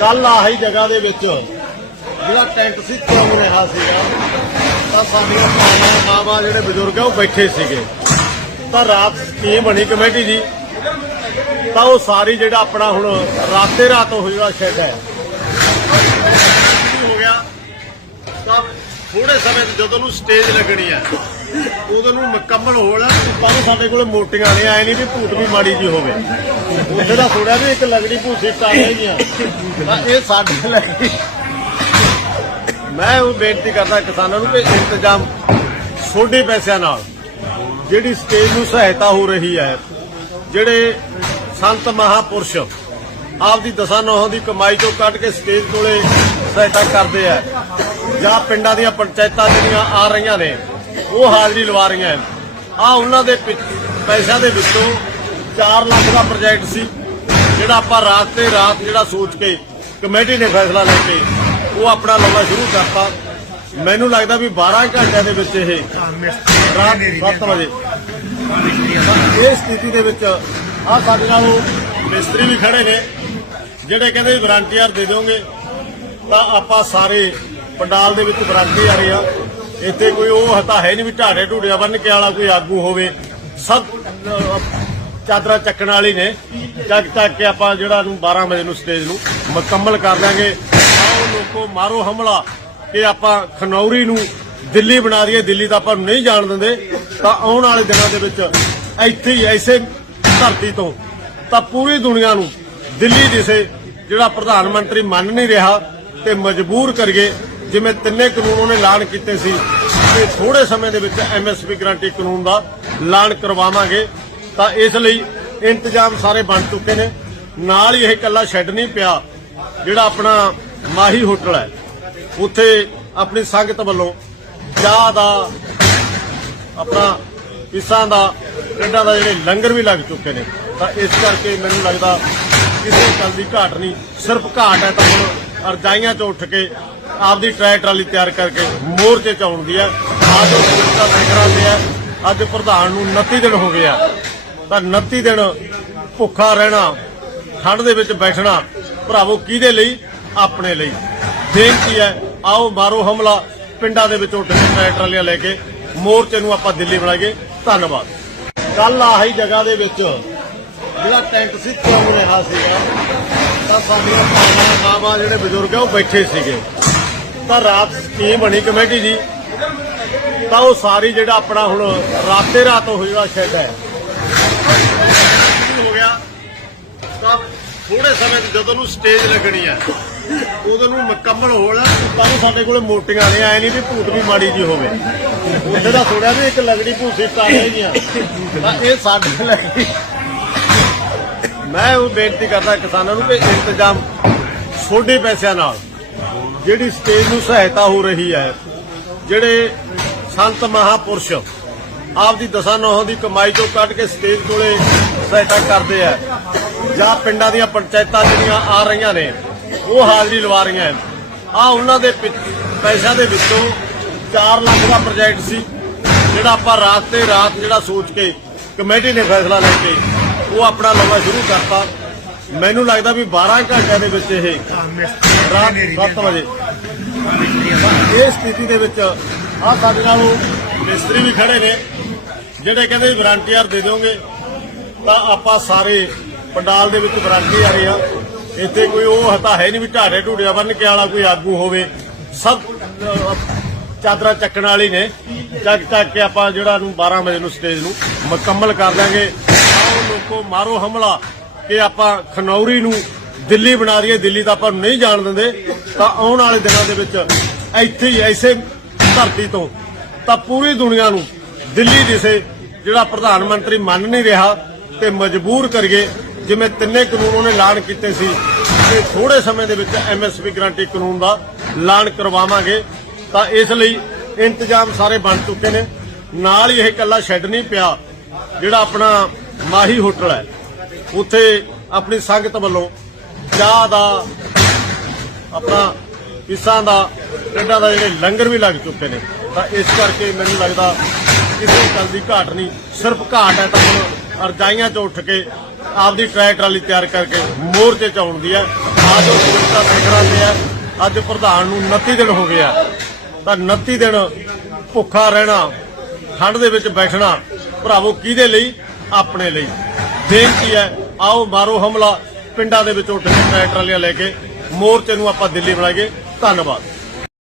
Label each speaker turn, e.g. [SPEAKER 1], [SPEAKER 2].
[SPEAKER 1] ਕੱਲ ਆਹੀ ਜਗ੍ਹਾ ਦੇ ਵਿੱਚ ਜਿਹੜਾ ਟੈਂਟ ਸੀ ਚੱਲ ਰਿਹਾ ਸੀਗਾ। ਤਾਂ ਸਾਡੀਆਂ ਭੈਣਾਂ ਮਾਵਾਂ ਜਿਹੜੇ ਬਜ਼ੁਰਗ ਆ, ਉਹ ਬੈਠੇ ਸੀਗੇ। ਤਾਂ ਰਾਤ ਸਕੀਮ ਬਣੀ ਕਮੇਟੀ ਜੀ ਤਾਂ ਉਹ ਸਾਰੀ ਜਿਹੜਾ ਆਪਣਾ ਹੁਣ ਰਾਤੇ ਰਾਤ ਉਹ ਜਿਹੜਾ ਸ਼ੈੱਡ ਹੈ। ਹੋ ਗਿਆ? ਤਾਂ ਥੋੜੇ ਸਮੇਂ ਜਦੋਂ ਨੂੰ ਸਟੇਜ ਲੱਗਣੀ ਹੈ ਉਦੋਂ ਨੂੰ ਮੁਕੰਮਲ ਹੋਣਾ ਤਾਂ ਸਾਡੇ ਕੋਲ ਮੋਟੀਆਂ ਨੇ ਆਏ ਨਹੀਂ ਵੀ ਭੂਤ ਵੀ ਮਾੜੀ ਜੀ ਹੋਵੇ। ਉੱਥੇ ਦਾ ਥੋੜਾ ਵੀ ਇੱਕ ਲਗੜੀ ਭੂਸੀ ਕਰ ਰਹੀਆਂ ਤਾਂ ਇਹ ਸਾਡੇ ਲਈ ਮੈਂ ਉਹ ਬੇਨਤੀ ਕਰਦਾ ਕਿਸਾਨਾਂ ਨੂੰ ਕਿ ਇੰਤਜ਼ਾਮ ਛੋਡੇ ਪੈਸਿਆਂ ਨਾਲ, ਜਿਹੜੀ ਸਟੇਜ ਨੂੰ ਸਹਾਇਤਾ ਹੋ ਰਹੀ ਹੈ, ਜਿਹੜੇ ਸੰਤ ਮਹਾਪੁਰਸ਼ ਆਪਦੀ ਦਸਾਂ ਨੌਹਾਂ ਦੀ ਕਮਾਈ ਤੋਂ ਕੱਢ ਕੇ ਸਟੇਜ ਕੋਲੇ ਸਹਾਇਤਾ ਕਰਦੇ ਆ, ਜਾਂ ਪਿੰਡਾਂ ਦੀਆਂ ਪੰਚਾਇਤਾਂ ਜਿਹੜੀਆਂ ਆ ਰਹੀਆਂ ਨੇ ਉਹ ਹਾਜ਼ਰੀ ਲਵਾ ਰਹੀਆਂ ਆ ਉਹਨਾਂ ਦੇ ਪਿੱਛ- ਪੈਸਿਆਂ ਦੇ ਵਿੱਚੋਂ 4 ਲੱਖ ਦਾ ਪ੍ਰੋਜੈਕਟ ਸੀ, ਜਿਹੜਾ ਆਪਾਂ ਰਾਤ ਤੇ ਰਾਤ ਜਿਹੜਾ ਸੋਚ ਕੇ ਕਮੇਟੀ ਨੇ ਫੈਸਲਾ ਲੈ ਕੇ ਉਹ ਆਪਣਾ ਲਾਉਣਾ ਸ਼ੁਰੂ ਕਰਤਾ। ਮੈਨੂੰ ਲੱਗਦਾ ਵੀ 12 ਘੰਟਿਆਂ ਦੇ ਵਿੱਚ ਇਹ ਰਾਤ 7 ਵਜੇ। ਇਹ ਸਥਿਤੀ ਦੇ ਵਿੱਚ ਆ ਸਾਡੇ ਨਾਲ ਉਹ ਮਿਸਤਰੀ ਵੀ ਖੜੇ ਨੇ, ਜਿਹੜੇ ਕਹਿੰਦੇ ਵਾਰੰਟੀਅਰ ਦੇ ਦਿਓਗੇ, ਤਾਂ ਆਪਾਂ ਸਾਰੇ ਪੰਡਾਲ ਦੇ ਵਿੱਚ ਵਾਰੰਟੀ ਆ ਰਹੀ ਆ। ਇੱਥੇ ਕੋਈ ਉਹ ਹਤਾ ਹੈ ਨਹੀਂ ਵੀ ਢਾੜੇ ਢੂੜਿਆ ਬੰਨ ਕੇ ਵਾਲਾ ਕੋਈ ਆਗੂ ਹੋਵੇ। ਸਭ ਅਹ, ਚਾਦਰਾਂ ਚੱਕਣ ਵਾਲੀ ਨੇ। ਚੱਕ ਚੱਕ ਕੇ ਆਪਾਂ ਜਿਹੜਾ ਨੂੰ 12 ਵਜੇ ਨੂੰ ਸਟੇਜ ਨੂੰ ਮੁਕੰਮਲ ਕਰ ਦਾਂਗੇ ਆਓ ਲੋਕੋ ਮਾਰੋ ਹਮਲਾ। ਕਿ ਆਪਾਂ ਖਨੌਰੀ ਨੂੰ ਦਿੱਲੀ ਬਣਾ ਦਈਏ। ਦਿੱਲੀ ਤਾਂ ਆਪਾਂ ਨੂੰ ਨਹੀਂ ਜਾਣ ਦਿੰਦੇ। ਤਾਂ ਆਉਣ ਵਾਲੇ ਦਿਨਾਂ ਦੇ ਵਿੱਚ ਇੱਥੇ ਹੀ ਐਸੇ ਧਰਤੀ ਤੋਂ ਤਾਂ ਪੂਰੀ ਦੁਨੀਆ ਨੂੰ ਦਿੱਲੀ ਦਿਸੇ ਜਿਹੜਾ ਪ੍ਰਧਾਨ ਮੰਤਰੀ ਮੰਨ ਨਹੀਂ ਰਿਹਾ ਤੇ ਮਜਬੂਰ ਕਰੀਏ ਜਿਵੇਂ ਤਿੰਨੇ ਕਾਨੂੰਨ ਉਹਨੇ ਐਲਾਨ ਕੀਤੇ ਸੀ ਕਿ ਥੋੜੇ ਸਮੇਂ ਦੇ ਵਿੱਚ ਐਮਐਸਪੀ ਗਰੰਟੀ ਕਾਨੂੰਨ ਦਾ ਐਲਾਨ ਕਰਵਾਵਾਂਗੇ, ਤਾਂ ਇਸ ਲਈ ਇੰਤਜ਼ਾਮ ਸਾਰੇ ਬਣ ਚੁੱਕੇ ਨੇ। ਨਾਲ ਹੀ ਇਹ ਇਕੱਲਾ ਸ਼ੈੱਡ ਨਹੀਂ ਪਿਆ, ਜਿਹੜਾ ਆਪਣਾ ਮਾਹੀ ਹੋਟਲ ਹੈ, ਉੱਥੇ ਆਪਣੀ ਸੰਗਤ ਵੱਲੋਂ ਚਾਹ ਦਾ, ਆਪਣਾ ਕਿਸਾਂ ਦਾ, ਪਿੰਡਾਂ ਦਾ ਜਿਹੜੇ ਲੰਗਰ ਵੀ ਲੱਗ ਚੁੱਕੇ ਨੇ। ਤਾਂ ਇਸ ਕਰਕੇ ਮੈਨੂੰ ਲੱਗਦਾ ਕਿਸੇ ਗੱਲ ਦੀ ਘਾਟ ਨਹੀਂ, ਸਿਰਫ ਘਾਟ ਹੈ ਤਾਂ ਹੁਣ ਅਰਜਾਈਆਂ ਚ ਉੱਠ ਕੇ ਆਪਦੀ ਟਰੈਕ ਟਰਾਲੀ ਤਿਆਰ ਕਰਕੇ ਮੋਰਚੇ ਚ ਆਉਣ ਦੀ ਹੈ ਅੱਜ ਉਹ ਪੁਲਿਸ ਫਿਕਰਾਂ ਤੇ ਅੱਜ ਪ੍ਰਧਾਨ ਨੂੰ 29 ਦਿਨ ਹੋ ਗਿਆ ਤਾਂ 29 ਦਿਨ ਭੁੱਖਾ ਰਹਿਣਾ, ਠੰਡ ਦੇ ਵਿੱਚ ਬੈਠਣਾ, ਭਰਾਵੋ, ਕਿਹਦੇ ਲਈ? ਆਪਣੇ ਲਈ। ਬੇਨਤੀ ਹੈ, ਆਓ ਮਾਰੋ ਹਮਲਾ। ਪਿੰਡਾਂ ਦੇ ਵਿੱਚ ਉੱਠ ਕੇ ਟਰੈਕ ਟਰਾਲੀਆਂ ਲੈ ਕੇ ਮੋਰਚੇ ਨੂੰ ਆਪਾਂ ਦਿੱਲੀ ਬਣਾਈਏ ਧੰਨਵਾਦ। ਕੱਲ ਆਹੀ ਜਗ੍ਹਾ ਦੇ ਵਿੱਚ ਜਿਹੜਾ ਟੈਂਟ ਸੀ ਚੱਲ ਰਿਹਾ ਸੀਗਾ, ਤਾਂ ਸਾਡੀਆਂ ਭੈਣਾਂ ਮਾਵਾਂ ਜਿਹੜੇ ਬਜ਼ੁਰਗ ਆ, ਉਹ ਬੈਠੇ ਸੀਗੇ। ਤਾਂ ਰਾਤ ਕੀ ਬਣੀ ਕਮੇਟੀ ਜੀ ਤਾਂ ਉਹ ਸਾਰੀ ਜਿਹੜਾ ਆਪਣਾ ਹੁਣ ਰਾਤੇ ਰਾਤ ਜਿਹੜਾ ਸ਼ੈੱਡ ਹੈ। ਹੋ ਗਿਆ। ਤਾਂ ਥੋੜੇ ਸਮੇਂ 'ਚ ਜਦੋਂ ਨੂੰ ਸਟੇਜ ਲੱਗਣੀ ਹੈ ਉਦੋਂ ਨੂੰ ਮੁਕੰਮਲ ਹੋਣਾ। ਤਾਂ ਸਾਡੇ ਕੋਲ ਮੋਟੀਆਂ ਨੇ ਆਏ ਨਹੀਂ ਵੀ ਭੂਤ ਵੀ ਮਾੜੀ ਜੀ ਹੋਵੇ। ਉੱਥੇ ਦਾ ਥੋੜਾ ਵੀ ਇੱਕ ਲਗੜੀ ਭੂਸੀ ਕਰ ਰਹੀਆਂ ਤਾਂ ਇਹ ਸਾਡੇ ਲਈ। ਮੈਂ ਉਹ ਬੇਨਤੀ ਕਰਦਾ ਕਿਸਾਨਾਂ ਨੂੰ ਕਿ ਇੰਤਜ਼ਾਮ ਛੋਡੇ ਪੈਸਿਆਂ ਨਾਲ ਜਿਹੜੀ ਸਟੇਜ ਨੂੰ ਸਹਾਇਤਾ ਹੋ ਰਹੀ ਹੈ, ਜਿਹੜੇ ਸੰਤ ਮਹਾਪੁਰਸ਼ ਆਪਦੀ ਦਸਾਂ ਨੌਹਾਂ ਦੀ ਕਮਾਈ ਤੋਂ ਕੱਢ ਕੇ ਸਟੇਜ ਕੋਲੇ ਸਹਾਇਤਾ ਕਰਦੇ ਆ, ਜਾਂ ਪਿੰਡਾਂ ਦੀਆਂ ਪੰਚਾਇਤਾਂ ਜਿਹੜੀਆਂ ਆ ਰਹੀਆਂ ਨੇ, ਉਹ ਹਾਜ਼ਰੀ ਲਵਾ ਰਹੀਆਂ ਆ ਉਹਨਾਂ ਦੇ ਪੈਸਿਆਂ ਦੇ ਵਿੱਚੋਂ 4 ਲੱਖ ਦਾ ਪ੍ਰੋਜੈਕਟ ਸੀ, ਜਿਹੜਾ ਆਪਾਂ ਰਾਤ ਤੇ ਰਾਤ ਜਿਹੜਾ ਸੋਚ ਕੇ ਕਮੇਟੀ ਨੇ ਫੈਸਲਾ ਲੈ ਕੇ ਉਹ ਆਪਣਾ ਲਾਉਣਾ ਸ਼ੁਰੂ ਕਰਤਾ। ਮੈਨੂੰ ਲੱਗਦਾ ਵੀ 12 ਘੰਟਿਆਂ ਦੇ ਵਿੱਚ ਇਹ ਰਾਤ 7 ਵਜੇ। ਇਹ ਸਥਿਤੀ ਦੇ ਵਿੱਚ ਆ ਸਾਡੇ ਨਾਲ ਮਿਸਤਰੀ ਵੀ ਖੜੇ ਨੇ, ਜਿਹੜੇ ਕਹਿੰਦੇ ਵਾਰੰਟੀਅਰ ਦੇ ਦਿਓਗੇ, ਤਾਂ ਆਪਾਂ ਸਾਰੇ ਪੰਡਾਲ ਦੇ ਵਿੱਚ ਵਾਰੰਟੀ ਆ ਰਹੇ ਆ ਇੱਥੇ ਕੋਈ ਉਹ ਹਤਾ ਹੈ ਨਹੀਂ ਵੀ ਢਾੜੇ ਢੂੜਿਆ ਬੰਨ ਕੇ ਵਾਲਾ ਕੋਈ ਆਗੂ ਹੋਵੇ। ਸਭ ਚਾਦਰਾਂ ਚੱਕਣ ਵਾਲੀ ਨੇ। ਚੱਕ ਚੱਕ ਕੇ ਆਪਾਂ ਜਿਹੜਾ ਨੂੰ 12 ਵਜੇ ਨੂੰ ਸਟੇਜ ਨੂੰ ਮੁਕੰਮਲ ਕਰ ਦਾਂਗੇ ਆਓ ਲੋਕੋ, ਮਾਰੋ ਹਮਲਾ ਕਿ ਆਪਾਂ ਖਨੌਰੀ ਨੂੰ ਦਿੱਲੀ ਬਣਾ ਦਈਏ, ਦਿੱਲੀ ਤਾਂ ਆਪਾਂ ਨੂੰ ਨਹੀਂ ਜਾਣ ਦਿੰਦੇ, ਤਾਂ ਆਉਣ ਵਾਲੇ ਦਿਨਾਂ ਦੇ ਵਿੱਚ ਇੱਥੇ ਹੀ ਐਸੇ ਧਰਤੀ ਤੋਂ, ਤਾਂ ਪੂਰੀ ਦੁਨੀਆ ਨੂੰ ਦਿੱਲੀ ਦਿਸੇ, ਜਿਹੜਾ ਪ੍ਰਧਾਨ ਮੰਤਰੀ ਮੰਨ ਨਹੀਂ ਰਿਹਾ ਤੇ ਮਜਬੂਰ ਕਰੀਏ, ਜਿਵੇਂ ਤਿੰਨੇ ਕਾਨੂੰਨ ਉਹਨੇ ਐਲਾਨ ਕੀਤੇ ਸੀ ਕਿ ਥੋੜੇ ਸਮੇਂ ਦੇ ਵਿੱਚ ਐਮਐਸਪੀ ਗਰੰਟੀ ਕਾਨੂੰਨ ਦਾ ਐਲਾਨ ਕਰਵਾਵਾਂਗੇ, ਤਾਂ ਇਸ ਲਈ ਇੰਤਜ਼ਾਮ ਸਾਰੇ ਬਣ ਚੁੱਕੇ ਨੇ। ਨਾਲ ਹੀ ਇਹ ਇਕੱਲਾ ਸ਼ੈੱਡ ਨਹੀਂ ਪਿਆ, ਜਿਹੜਾ ਆਪਣਾ ਮਾਹੀ ਹੋਟਲ ਹੈ, ਉੱਥੇ ਆਪਣੀ ਸੰਗਤ ਵੱਲੋਂ ਚਾਹ ਦਾ, ਆਪਣਾ ਕਿਸਾਂ ਦਾ, ਪਿੰਡਾਂ ਦਾ ਜਿਹੜੇ ਲੰਗਰ ਵੀ ਲੱਗ ਚੁੱਕੇ ਨੇ। ਤਾਂ ਇਸ ਕਰਕੇ ਮੈਨੂੰ ਲੱਗਦਾ ਕਿਸੇ ਗੱਲ ਦੀ ਘਾਟ ਨਹੀਂ। ਸਿਰਫ ਘਾਟ ਹੈ ਤਾਂ ਹੁਣ ਅਰਜਾਈਆਂ 'ਚ ਉੱਠ ਕੇ ਆਪਦੀ ਟਰੈਕ ਟਰਾਲੀ ਤਿਆਰ ਕਰਕੇ ਮੋਰਚੇ 'ਚ ਆਉਣ ਦੀ ਹੈ। ਅੱਜ ਉਹ ਦਾ ਸਿਖਰਾਂ ਤੇ ਹੈ ਅੱਜ ਪ੍ਰਧਾਨ ਨੂੰ 29 ਦਿਨ ਹੋ ਗਿਆ ਤਾਂ 29 ਦਿਨ ਭੁੱਖਾ ਰਹਿਣਾ, ਠੰਡ ਦੇ ਵਿੱਚ ਬੈਠਣਾ, ਭਰਾਵੋ ਕਿਹਦੇ ਲਈ? ਆਪਣੇ ਲਈ। ਬੇਨਤੀ ਹੈ, ਆਓ ਮਾਰੋ ਹਮਲਾ। ਪਿੰਡਾਂ ਦੇ ਵਿੱਚ ਉੱਠ ਕੇ ਟਰੈਕਟਰ ਵਾਲੀਆਂ ਲੈ ਕੇ ਮੋਰਚੇ ਨੂੰ ਆਪਾਂ ਦਿੱਲੀ ਬਣਾਈਏ। ਧੰਨਵਾਦ।